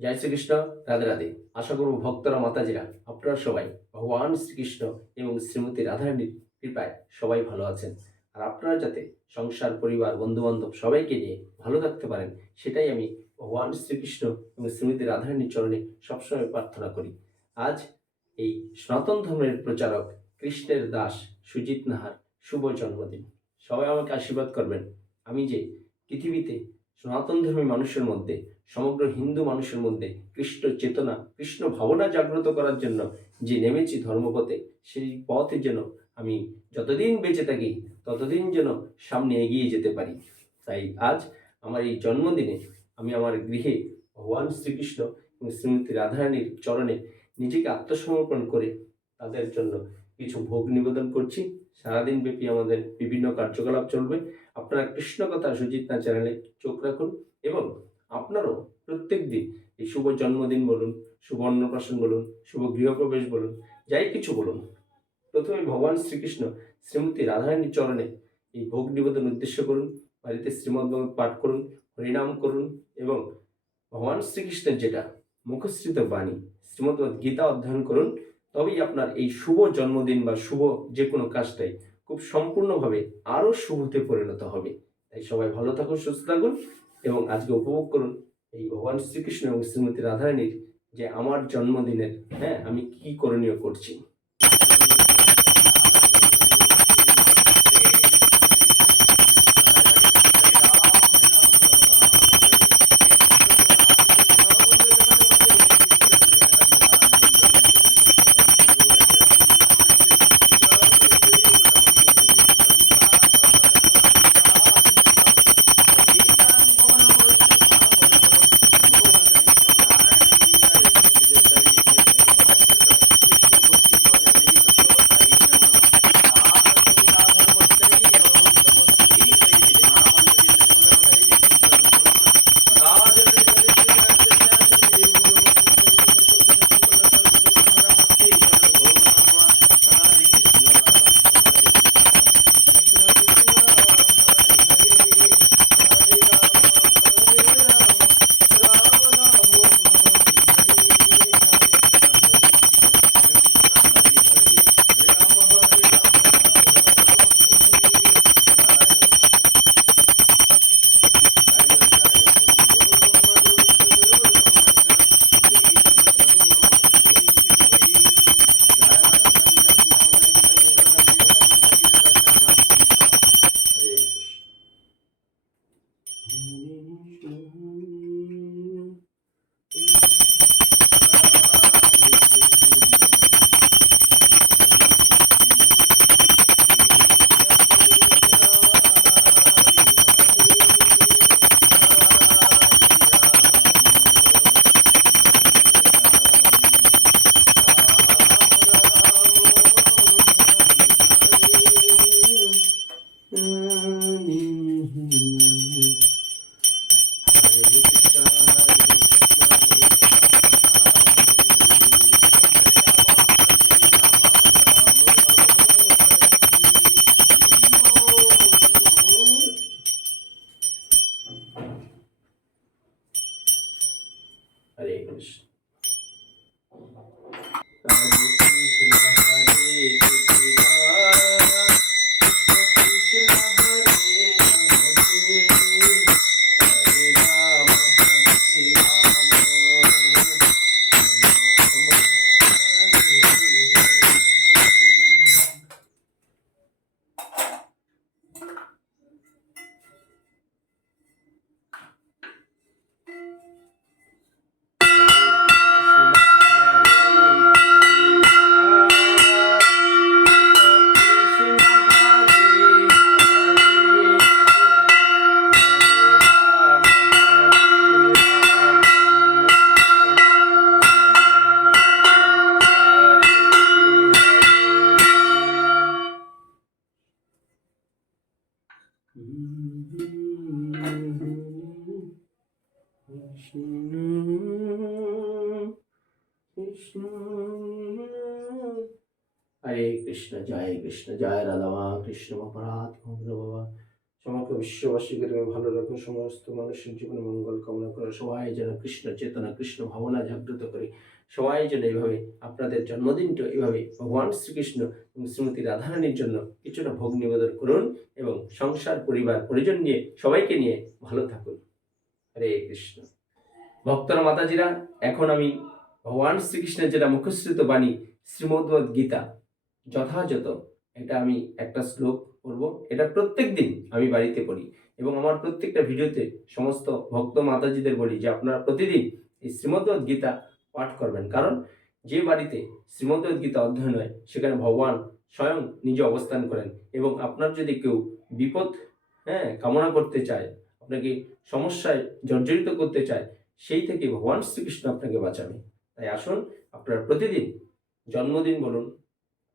জয় শ্রীকৃষ্ণ, রাধে রাধে। আশা করব ভক্তরা, মাতাজিরা, আপনারা সবাই ভগবান শ্রীকৃষ্ণ এবং শ্রীমতী রাধারানীর কৃপায় সবাই ভালো আছেন। আর আপনারা যাতে সংসার, পরিবার বন্ধু বান্ধব সবাইকে নিয়ে ভালো থাকতে পারেন, সেটাই আমি ভগবান শ্রীকৃষ্ণ এবং শ্রীমতী রাধারানীর চরণে সবসময় প্রার্থনা করি। আজ এই সনাতন ধর্মের প্রচারক কৃষ্ণের দাস সুজিত নাহার শুভ জন্মদিন। সবাই আমাকে আশীর্বাদ করবেন। আমি যে পৃথিবীতে সনাতন ধর্মী মানুষের মধ্যে, সমগ্র হিন্দু মানুষের মধ্যে কৃষ্ণ চেতনা, কৃষ্ণ ভাবনা জাগ্রত করার জন্য যে নেমেছি ধর্মপথে, সেই পথে যেন আমি যতদিন বেঁচে থাকি, ততদিন যেন সামনে এগিয়ে যেতে পারি। তাই আজ আমার এই জন্মদিনে আমি আমার গৃহে ভগবান শ্রীকৃষ্ণ এবং শ্রীমতী রাধারানীর চরণে নিজেকে আত্মসমর্পণ করে তাদের জন্য কিছু ভোগ নিবেদন করছি। সারাদিন ব্যাপী আমাদের বিভিন্ন কার্যকলাপ চলবে। আপনারা সুজিত না চ্যানেলে চোখ রাখুন এবং আপনারও প্রত্যেক দিন এই শুভ জন্মদিন বলুন, শুভ অন্নপ্রাশন বলুন, শুভ গৃহপ্রবেশ বলুন, যাই কিছু বলুন। প্রথমে ভগবান শ্রীকৃষ্ণ শ্রীমতী রাধারানীর চরণে এই ভোগ নিবেদন উদ্দেশ্য করুন, বাড়িতে শ্রীমদ্ভগবত পাঠ করুন, হরিনাম করুন এবং ভগবান শ্রীকৃষ্ণের যেটা মুখশ্রিত বাণী শ্রীমদ্ভগবত গীতা অধ্যয়ন করুন, তবেই আপনার এই শুভ জন্মদিন বা শুভ যে কোনো কাজটাই খুব সম্পূর্ণভাবে আরও শুভতে পরিণত হবে। তাই সবাই ভালো থাকুন, সুস্থ থাকুন এবং আজকে উপভোগ করুন এই ভগবান শ্রীকৃষ্ণ এবং শ্রীমতী রাধারানীর যে আমার জন্মদিনের হ্যাঁ আমি কি করণীয় করছি। হরে হরে কৃষ্ণ জয় কৃষ্ণ জয় রাধা কৃষ্ণ অপরাধ বাবা বিশ্ববাসীকে তুমি ভালো রাখো, সমস্ত মানুষের জীবনে মঙ্গল কামনা করো। সবাই যেন কৃষ্ণ চেতনা, কৃষ্ণ ভাবনা জাগ্রত করে। সবাই যেন এইভাবে আপনাদের জন্মদিনটা এইভাবে ভগবান শ্রীকৃষ্ণ এবং শ্রীমতী রাধারানীর জন্য কিছুটা ভোগ নিবেদন করুন এবং সংসার, পরিবার, পরিজন নিয়ে সবাইকে নিয়ে ভালো থাকুন। হরে কৃষ্ণ। ভক্তরা, মাতাজিরা, এখন আমি ভগবান শ্রীকৃষ্ণের যেটা মুখশ্রিত বাণী শ্রীমদ্ভগবদ গীতা যথাযথ এটা আমি একটা শ্লোক পড়ব। এটা প্রত্যেক দিন আমি বাড়িতে পড়ি এবং আমার প্রত্যেকটা ভিডিওতে সমস্ত ভক্ত মাতাজিদের বলি যে আপনারা প্রতিদিন এই শ্রীমদ্ভগবদ গীতা পাঠ করবেন। কারণ যে বাড়িতে শ্রীমদ্ভগবদ গীতা অধ্যয়ন হয়, সেখানে ভগবান স্বয়ং নিজে অবস্থান করেন এবং আপনার যদি কেউ বিপদ হ্যাঁ কামনা করতে চায়, আপনাকে সমস্যায় জর্জরিত করতে চায়, সেই থেকে ভগবান শ্রীকৃষ্ণ আপনাকে বাঁচাবে। তাই আসুন, আপনারা প্রতিদিন জন্মদিন বলুন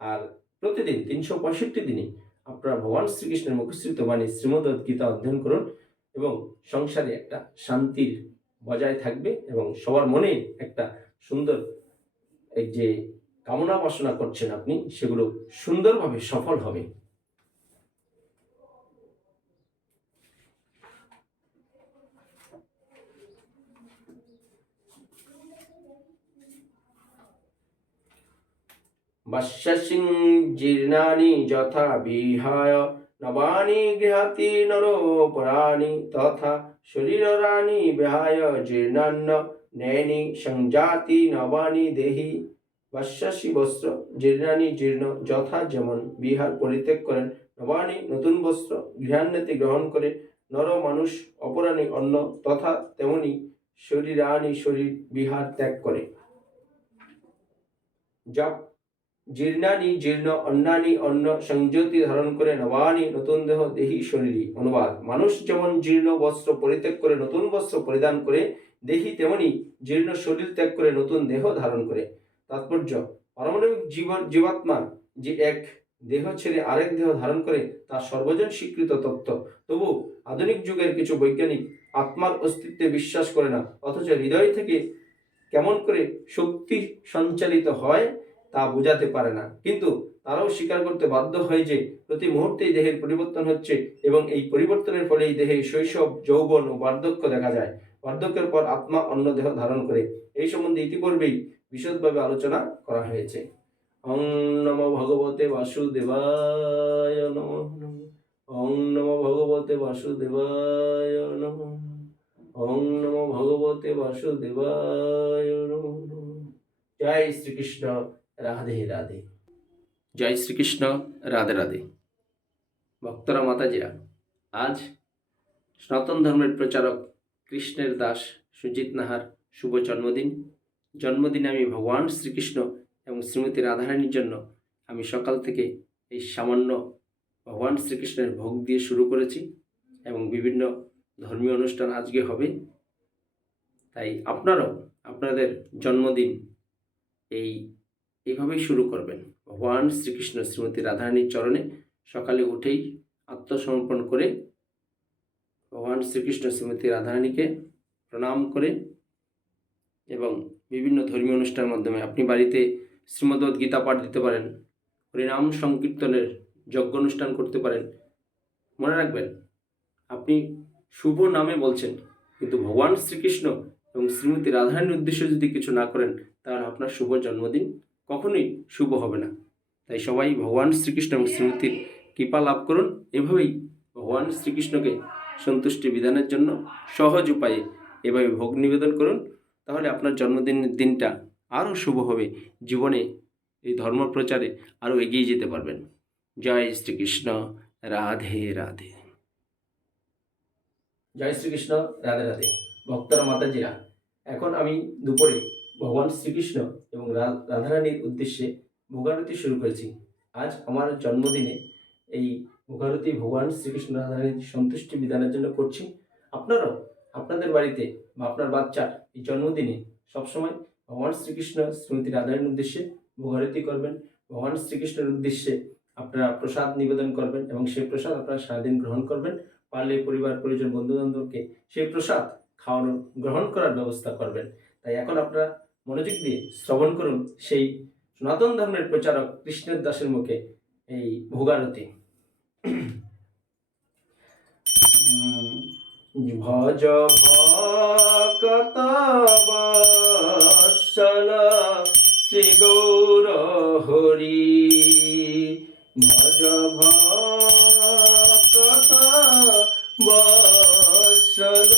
আর প্রতিদিন তিনশো পঁয়ষট্টি দিনে আপনারা ভগবান শ্রীকৃষ্ণের মুখশ্রিত বাণী শ্রীমদ গীতা অধ্যয়ন করুন এবং সংসারে একটা শান্তির বজায় থাকবে এবং সবার মনে একটা সুন্দর এই যে কামনা বাসনা করছেন আপনি, সেগুলো সুন্দরভাবে সফল হবে। জীর্ণানি যথা বিহায় নবানি গৃহাতি নর নরোপরাণি তথা শরীররানি বিহায় জীর্ণান্ন নয়নি সংজাতি নবানি দেহি বাশ্যাসী বস্ত্র জীর্ণানি জীর্ণ যথা যেমন বিহার পরিত্যাগ করেন নবানি নতুন বস্ত্র গৃহান্নতি গ্রহণ করে নর মানুষ অপরাণী অন্ন তথা তেমনি শরীরানি শরীর বিহার ত্যাগ করে যা জীর্ণানি, জীর্ণ অন্যানি অন্য সংযতি ধারণ করে নবানি, নতুন দেহ, দেহি শরীরী, অনুবাদ। মানুষ যেমন জীর্ণ বস্ত্র পরিত্যাগ করে, নতুন বস্ত্র পরিধান করে, দেহি তেমনি জীর্ণ শরীর ত্যাগ করে, নতুন দেহ ধারণ করে। তাৎপর্য, পারমাণবিক জীবন, জীবাত্মা যে এক দেহ ছেড়ে আরেক দেহ ধারণ করে, তা সর্বজন স্বীকৃত তত্ত্ব। তবু আধুনিক যুগের কিছু বৈজ্ঞানিক আত্মার অস্তিত্বে বিশ্বাস করে না, অথচ হৃদয় থেকে কেমন করে শক্তি সঞ্চালিত হয় তা বোঝাতে পারে না। কিন্তু তারাও স্বীকার করতে বাধ্য হয় যে প্রতি মুহূর্তেই দেহের পরিবর্তন হচ্ছে এবং এই পরিবর্তনের ফলেই দেহে শৈশব, যৌবন ও বার্ধক্য দেখা যায়। বার্ধক্যের পর আত্মা অন্য দেহ ধারণ করে। এই সম্বন্ধে ইতিপূর্বেই বিশদভাবে আলোচনা করা হয়েছে। ওং নম ভগবতে বাসুদেবায় নম ওং নম ভগবতে বাসুদেবায় নম ওং নম ভগবতে বাসুদেবায় নম। জয় শ্রীকৃষ্ণ। রাধে রাধে। জয় শ্রীকৃষ্ণ, রাধে রাধে। ভক্তরা মাতাজিরা আজ সনাতন ধর্মের প্রচারক কৃষ্ণের দাস সুজিত নাহার শুভ জন্মদিন। জন্মদিনে আমি ভগবান শ্রীকৃষ্ণ এবং শ্রীমতী রাধারানীর জন্য আমি সকাল থেকে এই সামান্য ভগবান শ্রীকৃষ্ণের ভোগ দিয়ে শুরু করেছি এবং বিভিন্ন ধর্মীয় অনুষ্ঠান আজকে হবে। তাই আপনারাও আপনাদের জন্মদিন এই এইভাবেই শুরু করবেন। ভগবান শ্রীকৃষ্ণ শ্রীমতী রাধারানীর চরণে সকালে উঠেই আত্মসমর্পণ করে ভগবান শ্রীকৃষ্ণ শ্রীমতী রাধারানীকে প্রণাম করে এবং বিভিন্ন ধর্মীয় অনুষ্ঠানের মাধ্যমে আপনি বাড়িতে শ্রীমদ্ভগবত গীতা পাঠ দিতে পারেন, হরিনাম সংকীর্তনের যজ্ঞ অনুষ্ঠান করতে পারেন। মনে রাখবেন, আপনি শুভ নামে বলছেন, কিন্তু ভগবান শ্রীকৃষ্ণ এবং শ্রীমতী রাধারানীর উদ্দেশ্যে যদি কিছু না করেন, তাহলে আপনার শুভ জন্মদিন কখনোই শুভ হবে না। তাই সবাই ভগবান শ্রীকৃষ্ণ এবং শ্রীমতীর কৃপা লাভ করুন। এভাবেই ভগবান শ্রীকৃষ্ণকে সন্তুষ্টি বিধানের জন্য সহজ উপায়ে এভাবে ভোগ নিবেদন করুন। তাহলে আপনার জন্মদিনের দিনটা আরও শুভ হবে। জীবনে এই ধর্ম প্রচারে আরও এগিয়ে যেতে পারবেন। জয় শ্রীকৃষ্ণ। রাধে রাধে। জয় শ্রীকৃষ্ণ। রাধে রাধে। ভক্তরা মাতাজিরা, এখন আমি দুপুরে ভগবান শ্রীকৃষ্ণ এবং রাধারানীর উদ্দেশ্যে ভোগারতি শুরু করেছি। আজ আমার জন্মদিনে এই ভোগারতি ভগবান শ্রীকৃষ্ণ রাধারানীর সন্তুষ্টি বিধানের জন্য করছি। আপনারাও আপনাদের বাড়িতে বা আপনার বাচ্চার এই জন্মদিনে সবসময় ভগবান শ্রীকৃষ্ণ শ্রীমতী রাধারানীর উদ্দেশ্যে ভোগারতি করবেন। ভগবান শ্রীকৃষ্ণের উদ্দেশ্যে আপনারা প্রসাদ নিবেদন করবেন এবং সেই প্রসাদ আপনারা সারাদিন গ্রহণ করবেন। পারলে পরিবার, পরিজন বন্ধু বান্ধবকে সেই প্রসাদ খাওয়ানোর, গ্রহণ করার ব্যবস্থা করবেন। তাই এখন আপনারা মনোযোগ দিয়ে শ্রবণ করুন সেই সনাতন ধর্মের প্রচারক কৃষ্ণের দাসের মুখে এই ভোগারতি। ভজ ভকত শ্রী গৌর হরি। ভজ ভকত বৎসল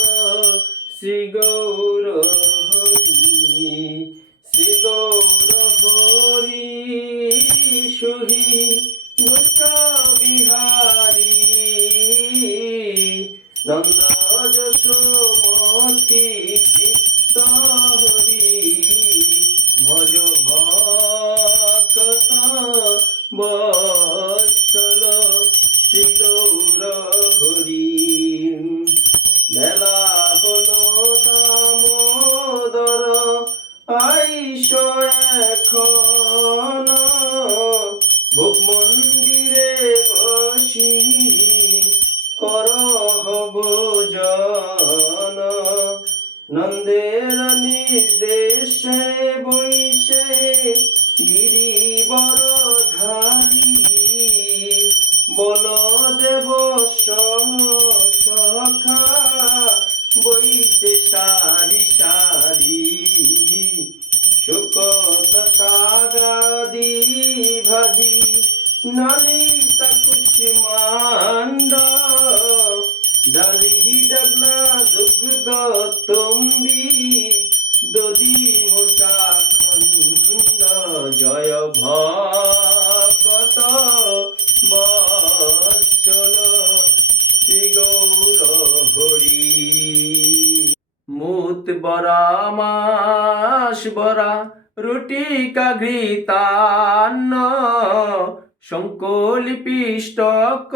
শ্রী গৌর শ্রী গৌর হরি সুহি গুপ্ত বিহারী। নন্দ যশোমতি ভোজন। নন্দের নির্দেশে বৈশে খন্ড জয় ভকত বৎসল শ্রী গৌর হরি। মুত বরা মাস বরা রুটি কাঘৃতান্ন শঙ্কলি পিষ্টক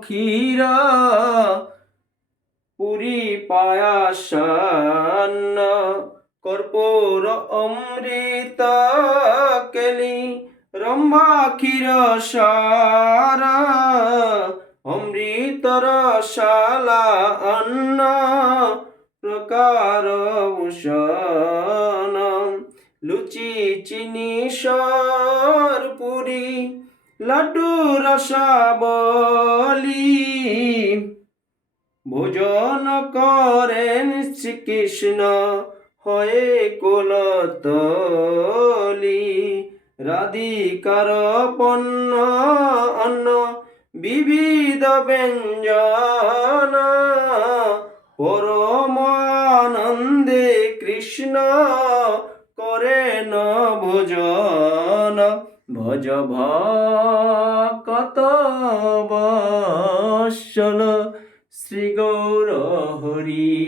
ক্ষীর পুরি পায়াসান্ন কর্পূর অমৃত কেলি রম্ভা ক্ষীর সারা অমৃতর শালা অন্ন, প্রকার ভূষণ, লুচি, চিনি, সর, পুরি, লাড্ডু, রসাবলি। ভোজন করেন শ্রীকৃষ্ণ হয়ে কোলতলি রাধিকার পন্ন অন্ন, বিবিধ ব্যঞ্জন। পরমানন্দে কৃষ্ণ করেন ভোজন। ভজ ভকত বৎসল শ্রী গৌর হরি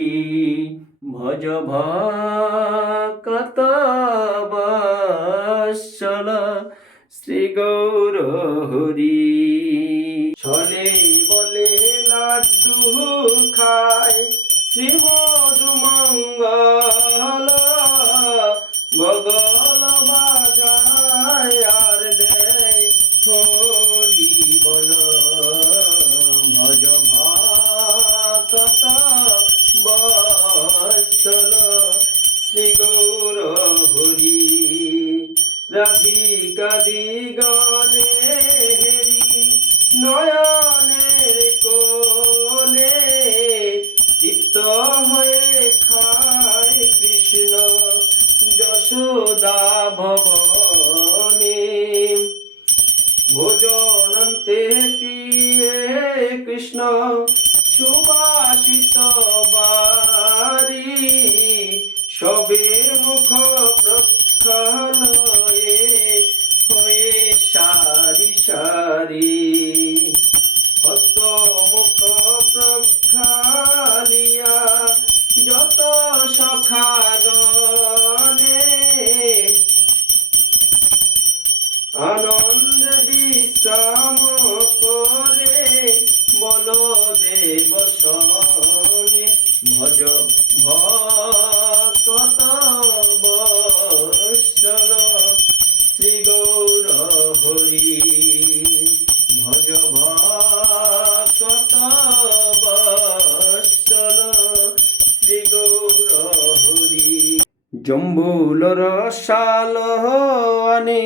ভজ ভকত বৎসল শ্রী গৌর হরি। ছলে কৃষ্ণ দেব শনে ভজ ভকত বৎসল শ্রী গৌর হরি। ভজ ভকত বৎসল শ্রী গৌর হরি। জম্বুল রসাল আনে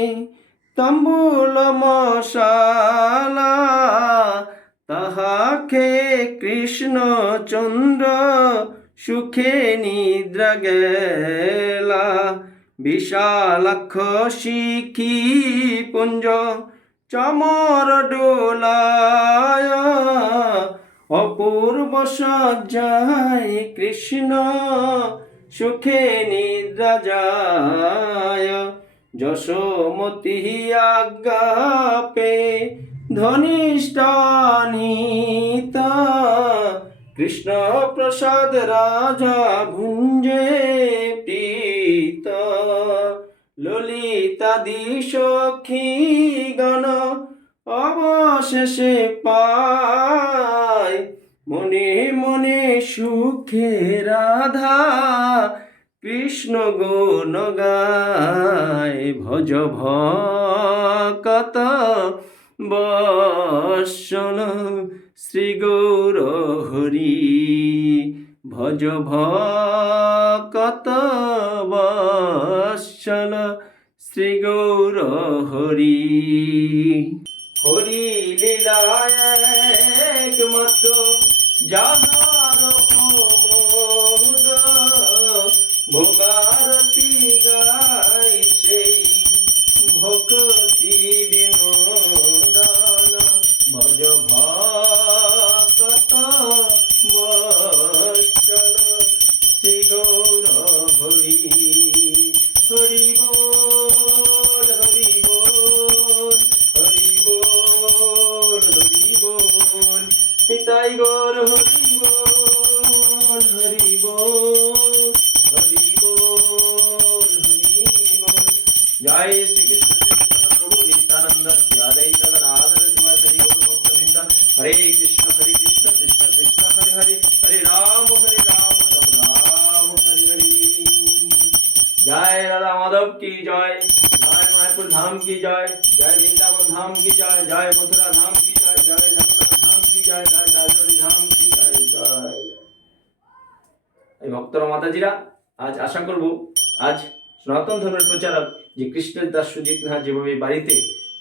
তাম্বুল মশালা সুখে নিদ্রা গেলা, বিশালাক্ষ শিখি পুঞ্জ, চমর ডোলায়, অপূর্ব সজ্জায় কৃষ্ণ সুখে নিদ্রা যায়। যশোমতি আজ্ঞা পে ধনিষ্ঠানিত কৃষ্ণ প্রসাদ রাজা ভুঞ্জে প্রীত। ললিতাদি সখী গণ অবশেষে পায়। মনে মনে সুখে রাধা কৃষ্ণ গুণ গায় ভজ ভকত বৎসল শ্রী গৌর হরি ভজ ভকত বৎসল শ্রী গৌর হরি হরি লীলায় একমাত্র যাহার প্রমোদ। ভোগারতি গাই ধাম কি জয়? জয় বৃন্দাবন ধাম কি জয়? জয় মথুরা ধাম কি জয়? জয় জগন্নাথ ধাম কি জয়? জয় দাসরি ধাম কি জয়? এই ভক্তরা আজ আশা করব আজ সনাতন ধর্মের প্রচারক যে কৃষ্ণের দাস সুজিত নাহা যেভাবে বাড়িতে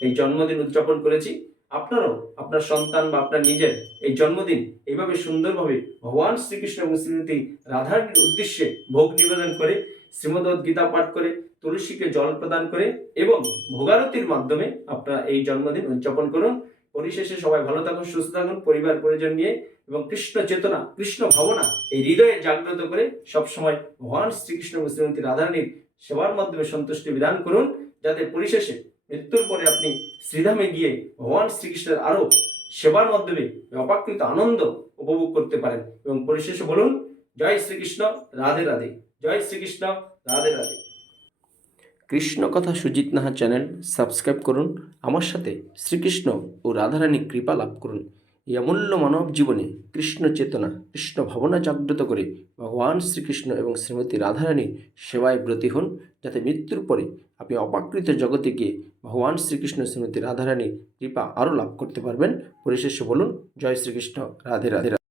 এই জন্মদিন উদযাপন করেছি, আপনারাও, আপনার সন্তান বা আপনার নিজের এই জন্মদিন এইভাবে সুন্দরভাবে ভগবান শ্রীকৃষ্ণ এবং শ্রীমতী রাধার উদ্দেশ্যে ভোগ নিবেদন করে শ্রীমদ্ গীতা পাঠ করে, তুলসীকে জল প্রদান করে এবং ভোগারতির মাধ্যমে আপনারা এই জন্মদিন উদযাপন করুন। পরিশেষে সবাই ভালো থাকুন, সুস্থ থাকুন, পরিবার, পরিজন নিয়ে এবং কৃষ্ণ চেতনা, কৃষ্ণ ভাবনা এই হৃদয়ে জাগ্রত করে সবসময় ভগবান শ্রীকৃষ্ণ শ্রীমতী রাধারানীর সেবার মাধ্যমে সন্তুষ্টি বিধান করুন, যাতে পরিশেষে মৃত্যুর পরে আপনি শ্রীধামে গিয়ে ভগবান শ্রীকৃষ্ণের আরও সেবার মাধ্যমে অপাকৃত আনন্দ উপভোগ করতে পারেন। এবং পরিশেষে বলুন, জয় শ্রীকৃষ্ণ, রাধে রাধে। জয় শ্রীকৃষ্ণ, রাধে রাধে। কৃষ্ণ কথা সুজিত নাহা চ্যানেল সাবস্ক্রাইব করুন, আমার সাথে শ্রীকৃষ্ণ ও রাধারানী কৃপা লাভ করুন। এই অমূল্য মানব জীবনে কৃষ্ণ চেতনা, কৃষ্ণ ভাবনা জাগ্রত করে ভগবান শ্রীকৃষ্ণ এবং শ্রীমতী রাধারানীর সেবায় ব্রতী হন, যাতে মৃত্যুর পরে আপনি অপাকৃত জগতে গিয়ে ভগবান শ্রীকৃষ্ণ, শ্রীমতী রাধারানীর কৃপা আরও লাভ করতে পারবেন। পরিশেষে বলুন, জয় শ্রীকৃষ্ণ, রাধে রাধে।